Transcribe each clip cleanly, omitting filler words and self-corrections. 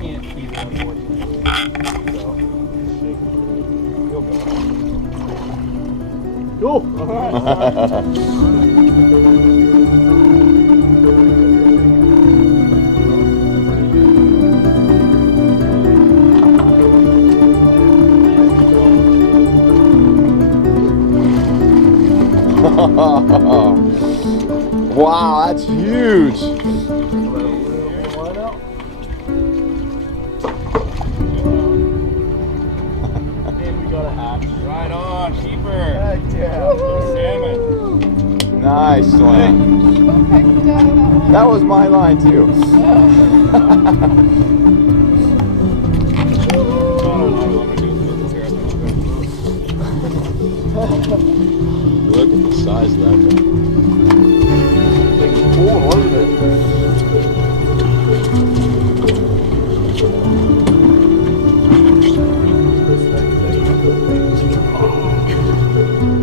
can't keep it, unfortunately. So, he'll go. Cool. All Wow, that's huge. Right on, keeper. Heck yeah. Salmon. Nice slam. That was my line too. Look at the size of that guy. Cool, wasn't it?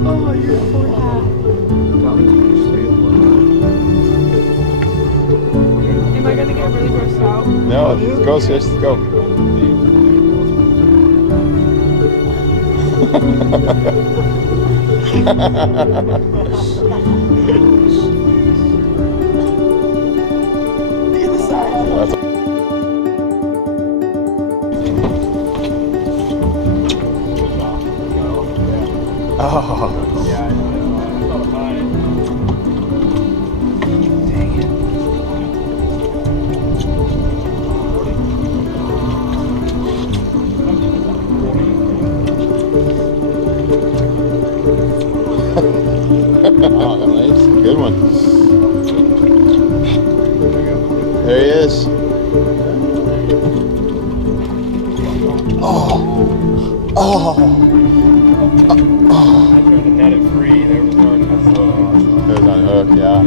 Oh, you're poor hat. Am I gonna get really grossed out? No, go sis, go. That's oh. Yeah, I know. Dang it. Oh, nice. Good one. There he is. Oh. Oh. I tried to net it free. There was already a slow. It was on hook, yeah.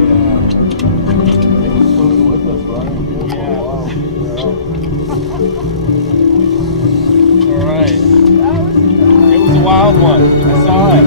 Alright. It was a wild one. I saw it.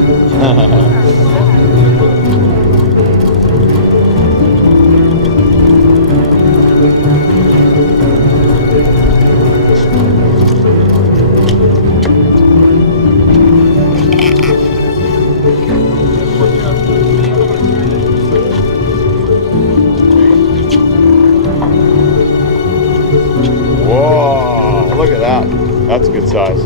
Whoa, look at that. That's a good size.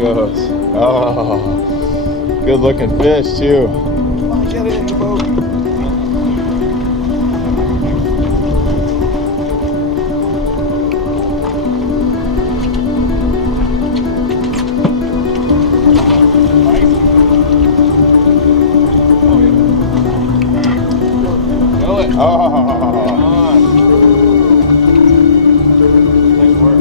Goes. Oh, good looking fish too. Come on, get it in the boat. Oh. Nice work.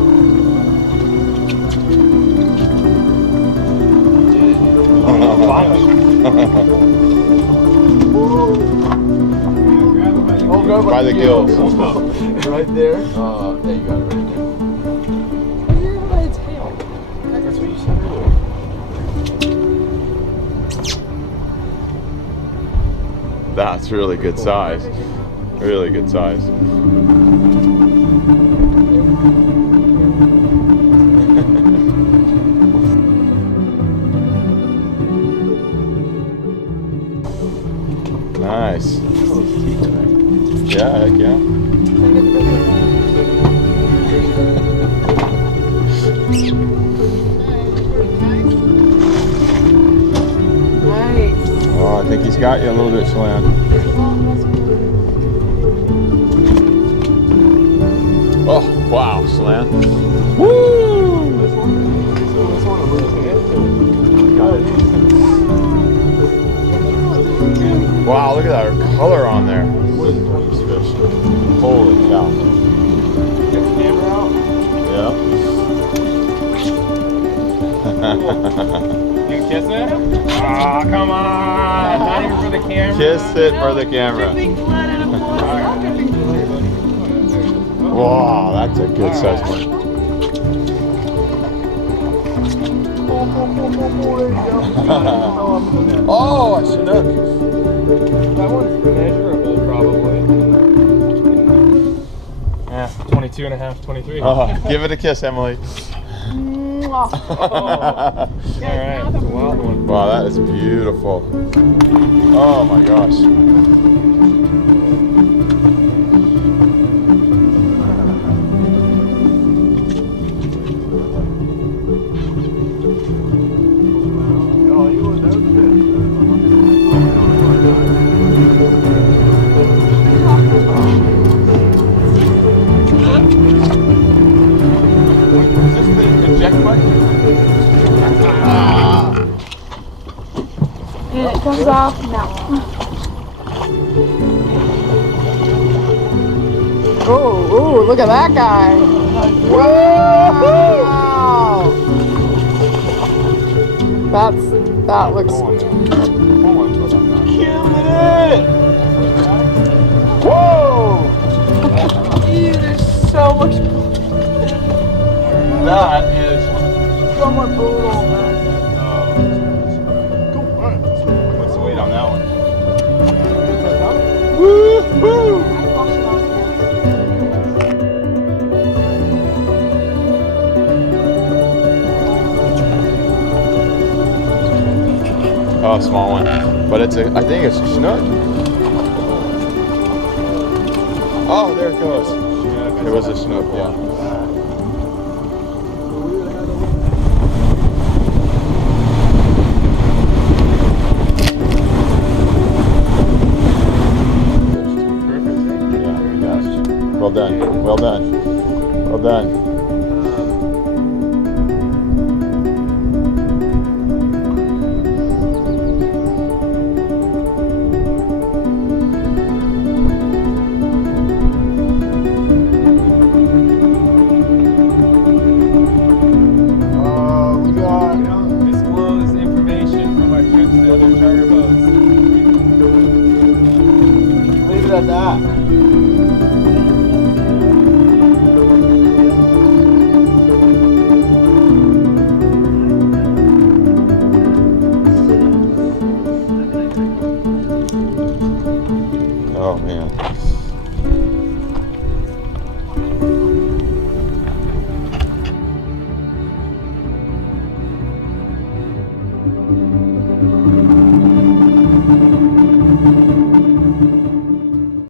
Oh, go By the gills. Right there. Yeah, you got it right there. Oh, you're by the tail. That's what you said earlier. That's really good size. Really good size. Nice. Yeah, heck yeah. Nice. Oh, I think he's got you a little bit, Slan. Wow, Slan. Woo! This one we're just gonna Wow, look at that color on there. What is these fish? Holy cow. Get the camera out. Yeah. You can kiss it? Ah, come on! Not even for the camera. Kiss it for the camera. Dripping blood in a pool. Stop dripping blood. Wow, that's a good size one. Oh, a Chinook. That one's measurable, probably. Yeah, 22 and a half, 23. Oh, give it a kiss, Emily. All right, it's a wild one. Wow, that is beautiful. Oh my gosh. Is this the eject button? And it comes off now. Oh, look at that guy. Wow. That looks. Killing it! Whoa! Ew, there's so much. That is So much brutal, man. What's the weight on that one? Oh, a small one. But it's I think it's a Chinook. Oh, there it goes. It was a Chinook, yeah. Well done. Well done. Well done. We got. We don't disclose information from our trips to other charter boats. Leave it at that. Oh man.